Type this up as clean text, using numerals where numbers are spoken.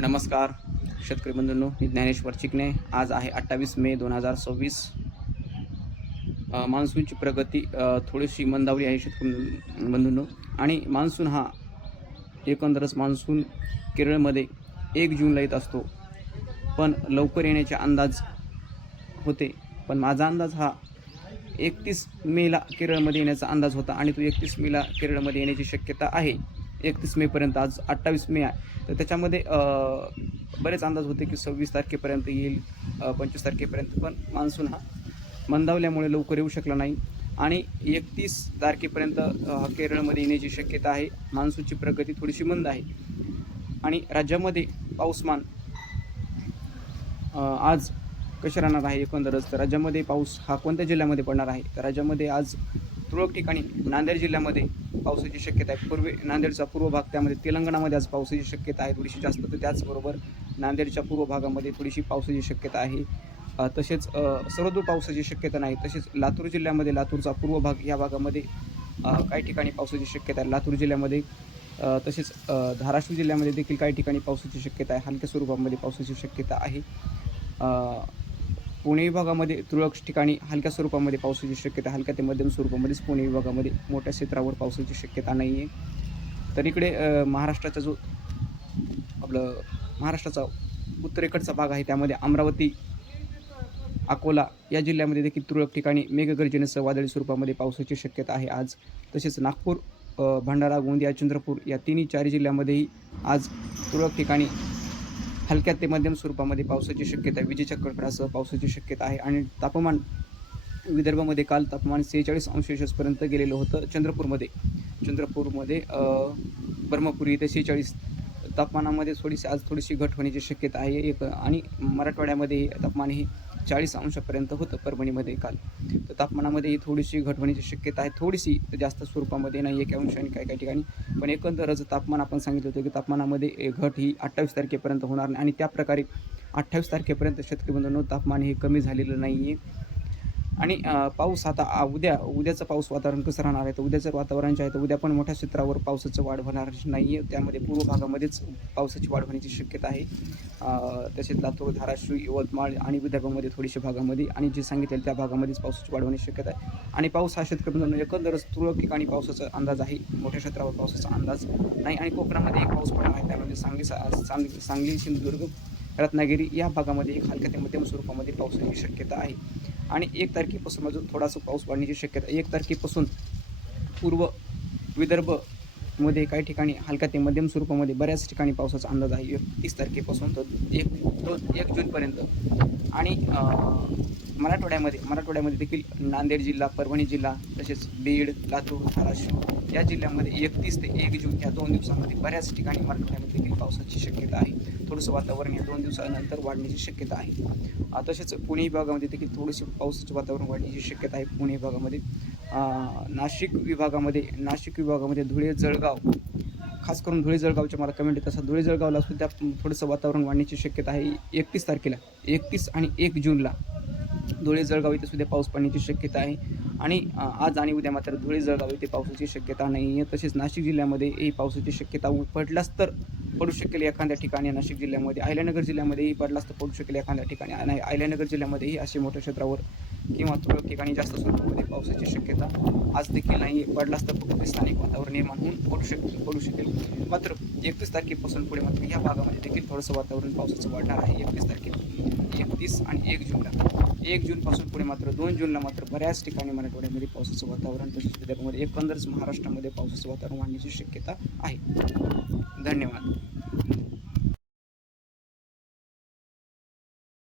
नमस्कार शेतकरी बंधूंनो, मी ज्ञानेश्वर चिकणे. आज आहे 28 मे 2026. मान्सूनची प्रगती थोडीशी मंदावली आहे शेतकरी बंधूंनो. आणि मान्सून हा एकंदरच मान्सून केरळमध्ये 1 जूनला येत असतो, पण लवकर येण्याचे अंदाज होते. पण माझा अंदाज हा 31 मेला केरळमध्ये येण्याचा अंदाज होता आणि तो 31 मेला केरळमध्ये येण्याची शक्यता आहे. 31 मेपर्यंत, आज 28 मे आहे, तर त्याच्यामध्ये बरेच अंदाज होते की 26 तारखेपर्यंत येईल, 25 तारखेपर्यंत. पण मान्सून हा मंदावल्यामुळे लवकर येऊ शकला नाही आणि 31 तारखेपर्यंत केरळमध्ये येण्याची शक्यता आहे. मान्सूनची प्रगती थोडीशी मंद आहे आणि राज्यामध्ये पाऊसमान आज कसे राहणार आहे एकंदरच. तर राज्यामध्ये पाऊस हा कोणत्या जिल्ह्यामध्ये पडणार आहे, तर राज्यामध्ये आज तुरळक ठिकाणी नांदेड जिल्ह्यामध्ये पावसाची शक्यता आहे. नांदेडचा पूर्व भाग, त्यामध्ये तेलंगणामध्ये आज पावसाची शक्यता आहे थोडीशी जास्त. तर त्याचबरोबर नांदेडच्या पूर्व भागामध्ये थोडीशी पावसाची शक्यता आहे. तसेच सर्वदूर पावसाची शक्यता नाही. तसेच लातूर जिल्ह्यामध्ये, लातूरचा पूर्व भाग या भागामध्ये काही ठिकाणी पावसाची शक्यता आहे लातूर जिल्ह्यामध्ये. तसेच धाराशिव जिल्ह्यामध्ये देखील काही ठिकाणी पावसाची शक्यता आहे, हलक्या स्वरूपामध्ये पावसाची शक्यता आहे. पुणे विभागामध्ये तुरळक ठिकाणी हलक्या स्वरूपामध्ये पावसाची शक्यता, हलक्या ते मध्यम स्वरूपामध्येच पुणे विभागामध्ये, मोठ्या क्षेत्रावर पावसाची शक्यता नाही आहे. तर इकडे महाराष्ट्राचा जो महाराष्ट्राचा उत्तरेकडचा भाग आहे, त्यामध्ये अमरावती, अकोला या जिल्ह्यामध्ये देखील तुरळक ठिकाणी मेघगर्जनेसह वादळी स्वरूपामध्ये पावसाची शक्यता आहे आज. तसेच नागपूर, भंडारा, गोंदिया, चंद्रपूर या तिन्ही 4 जिल्ह्यामध्येही आज तुरळक ठिकाणी हलक्या ते मध्यम स्वरूपामध्ये पावसाची शक्यता आहे. विजेच्या कडकडाटासह पावसाची शक्यता आहे. आणि तापमान विदर्भामध्ये काल तापमान 46 अंश सेल्सिअसपर्यंत गेलेलं होतं. चंद्रपूरमध्ये ब्रह्मपुरी इथे 46 तापमानामध्ये आज थोडीशी घट होण्याची शक्यता आहे. आणि मराठवाड्यामध्ये तापमान हे 40 अंशापर्यंत होतं परभणीमध्ये काल. तर तापमानामध्ये ही थोडीशी घट होण्याची शक्यता आहे, थोडीशी, जास्त स्वरूपामध्ये नाही, 1 अंश आणि काही ठिकाणी. पण एकंदरच तापमान आपण सांगितलं होतं की तापमानामध्ये घट ही 28 तारखेपर्यंत होणार नाही. आणि त्याप्रकारे 28 तारखेपर्यंत शेतकरी बंधूंनो तापमान हे कमी झालेलं नाही आहे. आणि पाऊस आता उद्याचं पाऊस वातावरण कसं राहणार आहे, तर उद्याचं वातावरण जे आहे तर उद्या पण मोठ्या क्षेत्रावर पावसाचं वाढ होणार नाही आहे. त्यामध्ये पूर्व भागामध्येच पावसाची वाढ होण्याची शक्यता आहे. तसेच लातूर, धाराशिव, यवतमाळ आणि विदर्भामध्ये थोडीशा भागामध्ये, आणि जे सांगितलेलं त्या भागामध्येच पावसाची वाढ होण्याची शक्यता आहे. आणि पाऊस हा शेतकरी बंधूंनो एकंदरच तुरळक ठिकाणी पावसाचा अंदाज आहे, मोठ्या क्षेत्रावर पावसाचा अंदाज नाही. आणि कोकणामध्ये एक पाऊस पडणार आहे, त्यामध्ये सांगली, सिंधुदुर्ग, रत्नागिरी या भागामध्ये एक हलक्या ते मध्यम स्वरूपामध्ये पावसाची शक्यता आहे. आणि 1 तारखेपासून अजून थोडासा पाऊस वाढण्याची शक्यता. 1 तारखेपासून पूर्व विदर्भमध्ये काही ठिकाणी हलक्या ते मध्यम स्वरूपामध्ये बऱ्याच ठिकाणी पावसाचा अंदाज आहे 31 तारखेपासून तर 1 जूनपर्यंत. आणि मराठवाड्यामध्ये देखील नांदेड जिल्हा, परभणी जिल्हा, तसेच बीड, लातूर, धाराशिव या जिल्ह्यामध्ये 31 ते 1 जून या 2 दिवसांमध्ये बऱ्याच ठिकाणी मराठवाड्यामध्ये देखील पावसाची शक्यता आहे. थोडंसं वातावरण या 2 दिवसानंतर वाढण्याची शक्यता आहे. तसेच पुणे विभागामध्ये देखील थोडीशी पावसाचं वातावरण वाढण्याची शक्यता आहे. पुणे विभागामध्ये, नाशिक विभागामध्ये धुळे, जळगाव, खास करून धुळे जळगावच्या मला कमेंट येत असतात. धुळे जळगावला सुद्धा थोडंसं वातावरण वाढण्याची शक्यता आहे. 31 तारखेला, 31 आणि 1 जूनला धुळे जळगाव इथे सुद्धा पाऊस पडण्याची शक्यता आहे. आणि आज आणि उद्या मात्र धुळे जळगाव इथे पावसाची शक्यता नाही आहे. तसेच नाशिक जिल्ह्यामध्येही पावसाची शक्यता पडलाच तर पडू शकेल एखाद्या ठिकाणी. नाशिक जिल्ह्यामध्ये, अहिल्यानगर जिल्ह्यामध्येही पडलाच तर पडू शकेल एखाद्या ठिकाणी. आणि अहिल्यानगर जिल्ह्यामध्येही असे मोठ्या क्षेत्रावर किंवा तुरळक ठिकाणी जास्त स्वरूपामध्ये पावसाची शक्यता आज देखील नाही. पडलाच तर फक्त स्थानिक वातावरण निर्माण होऊन पडू शकेल. मात्र 31 तारखेपासून पुढे मात्र या भागामध्ये देखील थोडंसं वातावरण पावसाचं वाढणार आहे. 31 आणि 1 जूनला. 1 जूनपासून पुढे मात्र 2 जूनला मात्र बऱ्याच ठिकाणी मराठवाड्यामध्ये पावसाचं वातावरण, तसेच विदर्भामध्ये, एकंदरच महाराष्ट्रामध्ये पावसाचं वातावरण वाढण्याची शक्यता आहे. धन्यवाद.